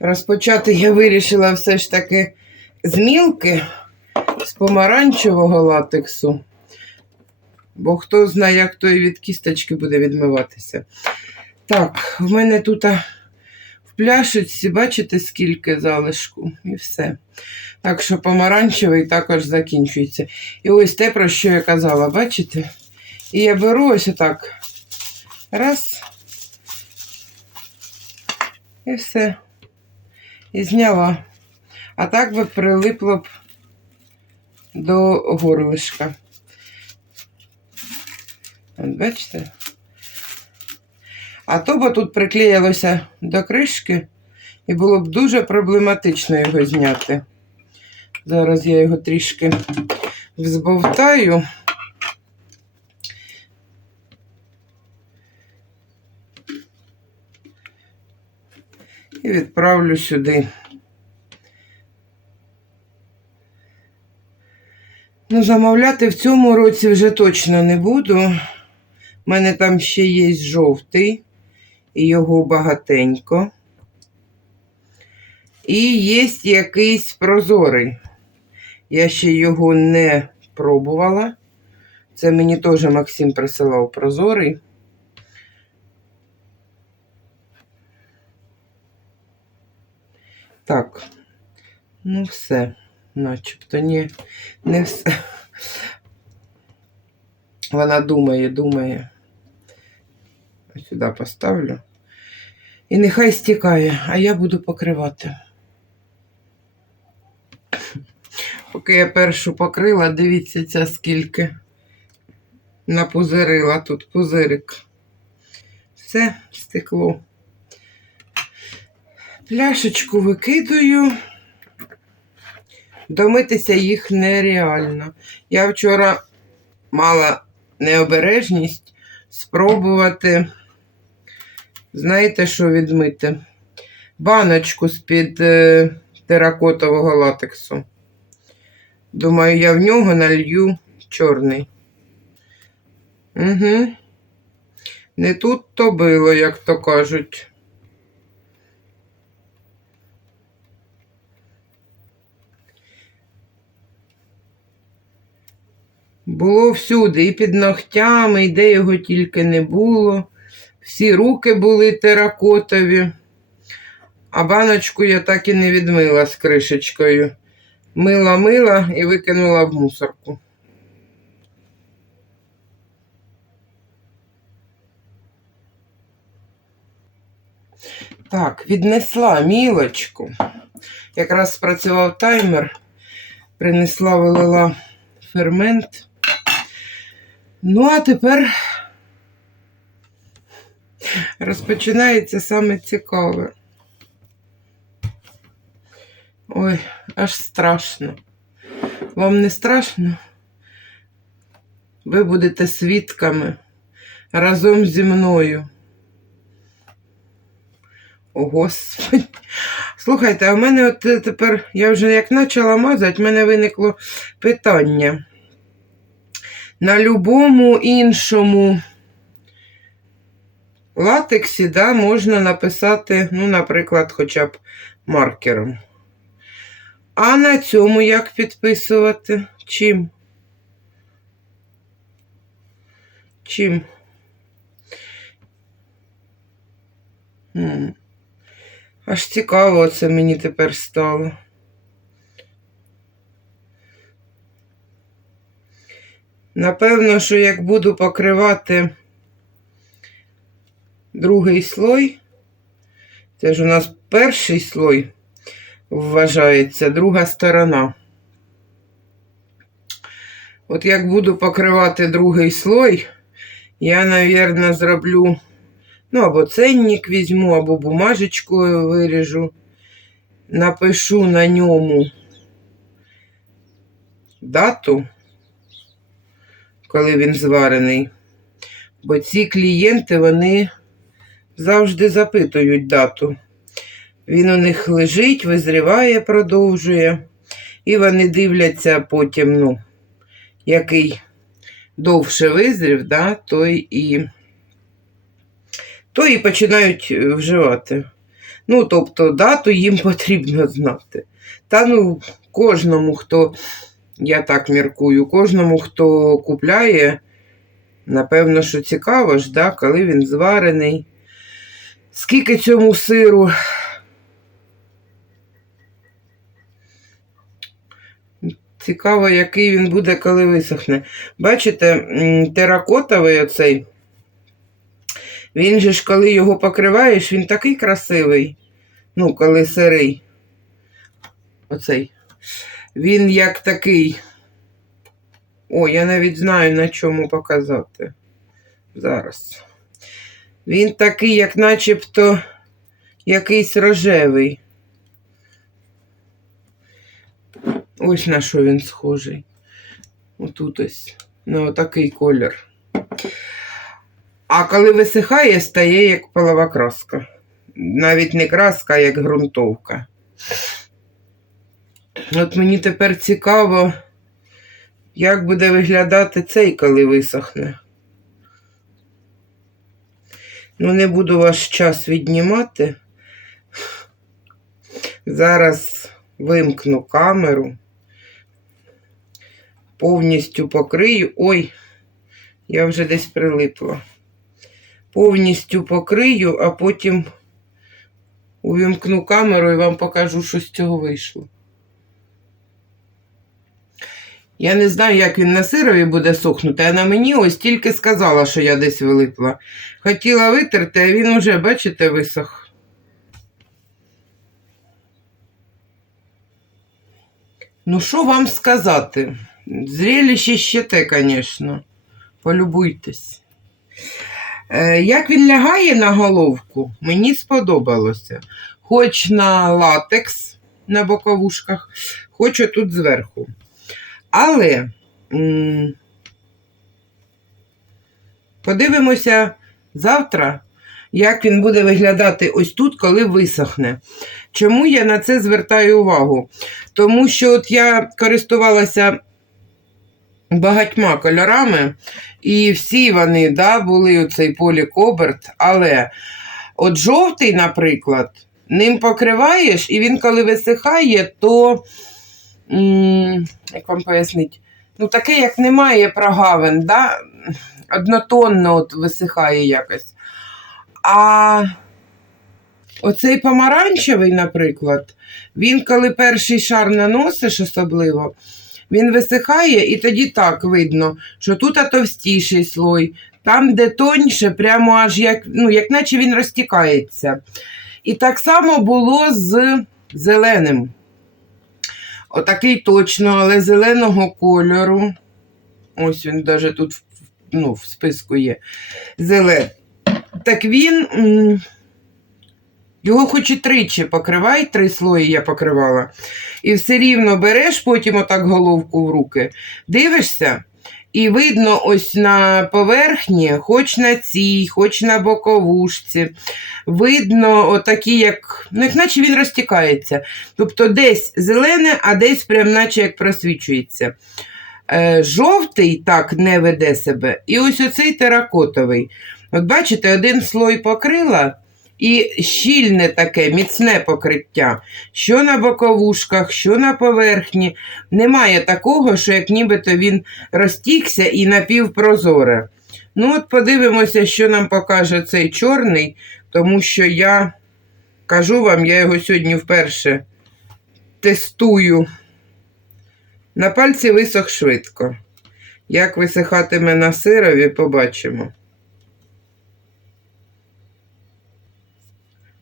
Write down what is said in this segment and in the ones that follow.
Розпочати я вирішила все ж таки з мілки, з помаранчевого латексу. Бо хто знає, як той від кісточки буде відмиватися. Так, в мене тут пляшечці, бачите, скільки залишку, і все. Так що помаранчевий також закінчується. І ось те, про що я казала, бачите? І я беру ось отак. Раз. І все. І зняла. А так би прилипло б до горлишка. От бачите? А то б тут приклеїлося до кришки, і було б дуже проблематично його зняти. Зараз я його трішки взбовтаю. І відправлю сюди. Ну, замовляти в цьому році вже точно не буду. У мене там ще є жовтий, його багатенько. І є якийсь прозорий. Я ще його не пробувала. Це мені теж Максим присилав прозорий. Так, ну все, начебто ні, не все. Вона думає, думає. Сюди поставлю. І нехай стікає, а я буду покривати. Поки я першу покрила, дивіться, ця скільки напузирила тут пузирик. Все, стекло. Пляшечку викидаю. Домитися їх нереально. Я вчора мала необережність спробувати, знаєте, що відмити? Баночку з-під е, теракотового латексу. Думаю, я в нього налью чорний. Угу. Не тут то було, як то кажуть. Було всюди, і під ногтями, і де його тільки не було. Всі руки були теракотові, а баночку я так і не відмила з кришечкою. Мила-мила і викинула в мусорку. Так, віднесла мілочку. Якраз спрацював таймер, принесла, вилила фермент. Ну, а тепер розпочинається саме цікаве. Ой, аж страшно. Вам не страшно? Ви будете свідками разом зі мною. О, Господи. Слухайте, а в мене от тепер, я вже як почала мазати, в мене виникло питання. На любому іншому латексі да, можна написати, ну, наприклад, хоча б маркером. А на цьому як підписувати? Чим? Чим? Аж цікаво це мені тепер стало. Напевно, що як буду покривати другий слой, це ж у нас перший слой вважається, друга сторона. От як буду покривати другий слой, я, мабуть, зроблю, ну, або ценник візьму, або бумажечкою виріжу, напишу на ньому дату коли він зварений. Бо ці клієнти, вони завжди запитують дату. Він у них лежить, визріває, продовжує. І вони дивляться потім, ну, який довше визрів, да, той і, той і починають е, вживати. Ну, тобто, дату їм потрібно знати. Та ну, кожному, хто, я так міркую, кожному, хто купляє, напевно, що цікаво ж, да, коли він зварений. Скільки цьому сиру? Цікаво, який він буде, коли висохне. Бачите, теракотовий оцей, він же ж, коли його покриваєш, він такий красивий. Ну, коли сирий. Оцей. Він як такий. О, я навіть знаю, на чому показати. Зараз. Він такий, як начебто якийсь рожевий. Ось на що він схожий. Отут ось. На отакий колір. А коли висихає, стає як полова краска. Навіть не краска, а як ґрунтовка. От мені тепер цікаво, як буде виглядати цей, коли висохне. Ну, не буду ваш час віднімати. Зараз вимкну камеру, повністю покрию. Ой, я вже десь прилипла. Повністю покрию, а потім увімкну камеру і вам покажу, що з цього вийшло. Я не знаю, як він на сирові буде сохнути, а на мені ось тільки сказала, що я десь вилипла. Хотіла витерти, а він уже, бачите, висох. Ну, що вам сказати? Зрелище ще те, звісно. Полюбуйтесь. Е, як він лягає на головку, мені сподобалося. Хоч на латекс на боковушках, хоч тут зверху. Але м, подивимося завтра, як він буде виглядати ось тут, коли висохне. Чому я на це звертаю увагу? Тому що от я користувалася багатьма кольорами, і всі вони да, були оцей полікоберт, але от жовтий, наприклад, ним покриваєш, і він, коли висихає, то, як вам пояснити, ну таке, як немає прогавин, да? однотонно от висихає якось. А оцей помаранчевий, наприклад, він, коли перший шар наносиш особливо, він висихає, і тоді так видно, що тут товстіший слой, там, де тоньше, прямо аж як, ну, як наче він розтікається. І так само було з зеленим. Отакий точно, але зеленого кольору. Ось він навіть тут ну, в списку є. Зелений. Так він. Його хоч і тричі покривай, три слої я покривала. І все рівно береш потім отак головку в руки, дивишся, і видно ось на поверхні, хоч на цій, хоч на боковушці, видно отакі, як, ну, як наче він розтікається. Тобто десь зелене, а десь прям наче як просвічується. Е, жовтий так не веде себе. І ось оцей теракотовий. От бачите, один слой покрила. І щільне таке, міцне покриття, що на боковушках, що на поверхні. Немає такого, що як нібито він розтікся і напівпрозоре. Ну, от подивимося, що нам покаже цей чорний, тому що я кажу вам, я його сьогодні вперше тестую. На пальці висох швидко. Як висихатиме на сирові, побачимо.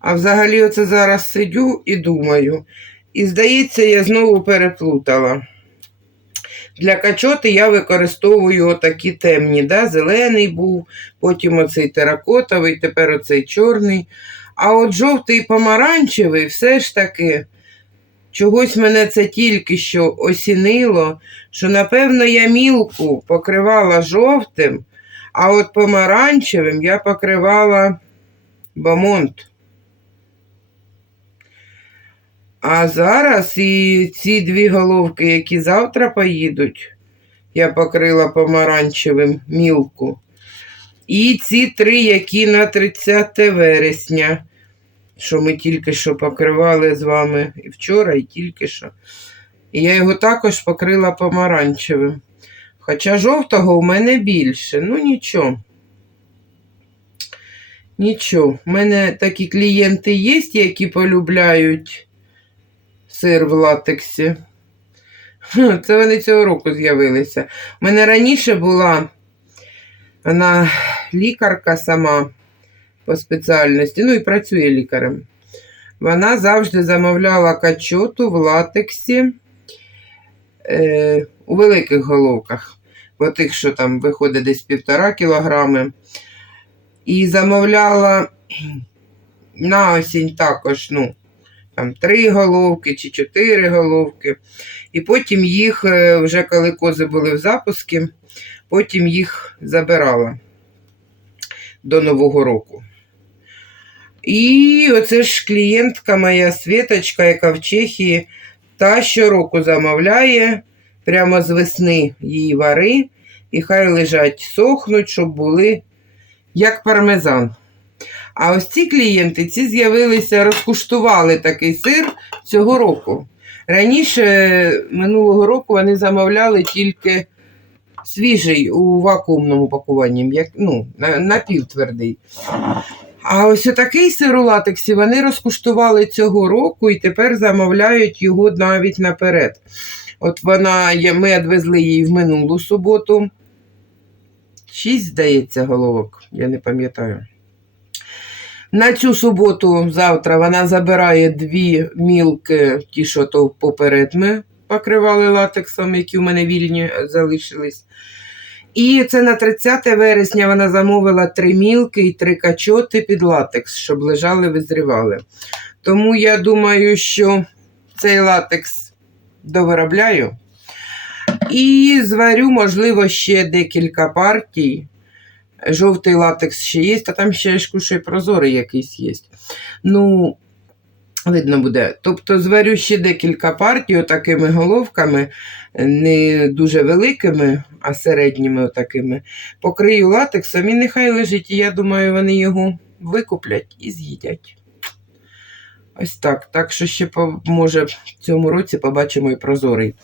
А взагалі, оце зараз сидю і думаю. І здається, я знову переплутала. Для качоти я використовую отакі темні. Да? Зелений був, потім оцей теракотовий, тепер оцей чорний. А от жовтий помаранчевий все ж таки. Чогось мене це тільки що осінило, що, напевно, я мілку покривала жовтим, а от помаранчевим я покривала бамонт. А зараз і ці дві головки, які завтра поїдуть, я покрила помаранчевим мілку. І ці три, які на 30 вересня, що ми тільки що покривали з вами і вчора, і тільки що. І я його також покрила помаранчевим. Хоча жовтого у мене більше. Ну нічого. Нічого. У мене такі клієнти є, які полюбляють сир в латексі. Це вони цього року з'явилися. У мене раніше була вона лікарка сама по спеціальності, ну і працює лікарем. Вона завжди замовляла качоту в латексі е, у великих головках, бо тих, що там виходить десь півтора кілограми. І замовляла на осінь також, ну, там три головки чи чотири головки. І потім їх, е, вже коли кози були в запуску, потім їх забирала до Нового року. І оце ж клієнтка моя Світочка, яка в Чехії, та щороку замовляє прямо з весни її вари, і хай лежать, сохнуть, щоб були як пармезан. А ось ці клієнти ці з'явилися, розкуштували такий сир цього року. Раніше, минулого року, вони замовляли тільки свіжий у вакуумному пакуванні, як, ну, на- напівтвердий. А ось такий сир у латексі вони розкуштували цього року і тепер замовляють його навіть наперед. От вона, ми відвезли її в минулу суботу. Шість, здається, головок, я не пам'ятаю. На цю суботу завтра вона забирає дві мілки, ті, що то поперед ми покривали латексом, які в мене вільні залишились. І це на 30 вересня вона замовила три мілки і три качоти під латекс, щоб лежали, визрівали. Тому я думаю, що цей латекс довиробляю. І зварю, можливо, ще декілька партій. Жовтий латекс ще є, та там ще ж прозорий якийсь є. Ну, видно буде. Тобто зварю ще декілька партій отакими головками, не дуже великими, а середніми отакими. Покрию латексом і нехай лежить. І я думаю, вони його викуплять і з'їдять. Ось так. Так що ще, може, в цьому році побачимо і прозорий.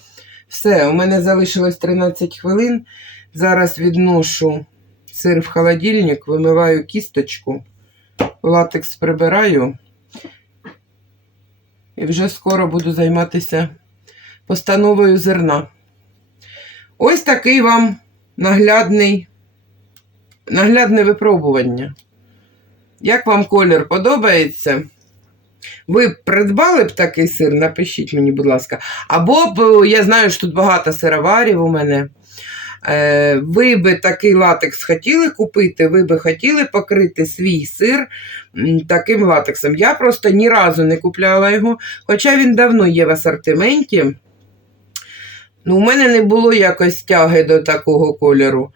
Все, у мене залишилось 13 хвилин. Зараз відношу сир в холодильник, вимиваю кісточку, латекс прибираю. І вже скоро буду займатися постановою зерна. Ось такий вам наглядний, наглядне випробування. Як вам колір подобається? Ви придбали б такий сир, напишіть мені, будь ласка. Або б, я знаю, що тут багато сироварів у мене. Е, ви би такий латекс хотіли купити, ви би хотіли покрити свій сир таким латексом. Я просто ні разу не купляла його, хоча він давно є в асортименті. Ну, у мене не було якось тяги до такого кольору.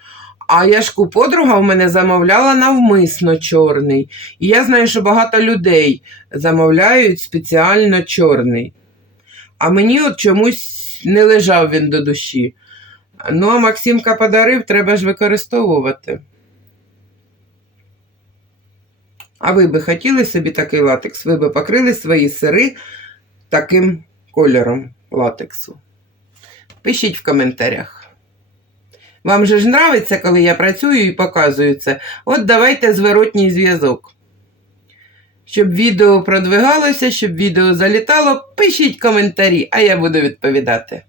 А яшку подруга в мене замовляла навмисно чорний. І я знаю, що багато людей замовляють спеціально чорний. А мені от чомусь не лежав він до душі. Ну, а Максимка подарив, треба ж використовувати. А ви би хотіли собі такий латекс? Ви би покрили свої сири таким кольором латексу? Пишіть в коментарях. Вам же ж нравиться, коли я працюю і показую це. От давайте зворотній зв'язок. Щоб відео продвигалося, щоб відео залітало, пишіть коментарі, а я буду відповідати.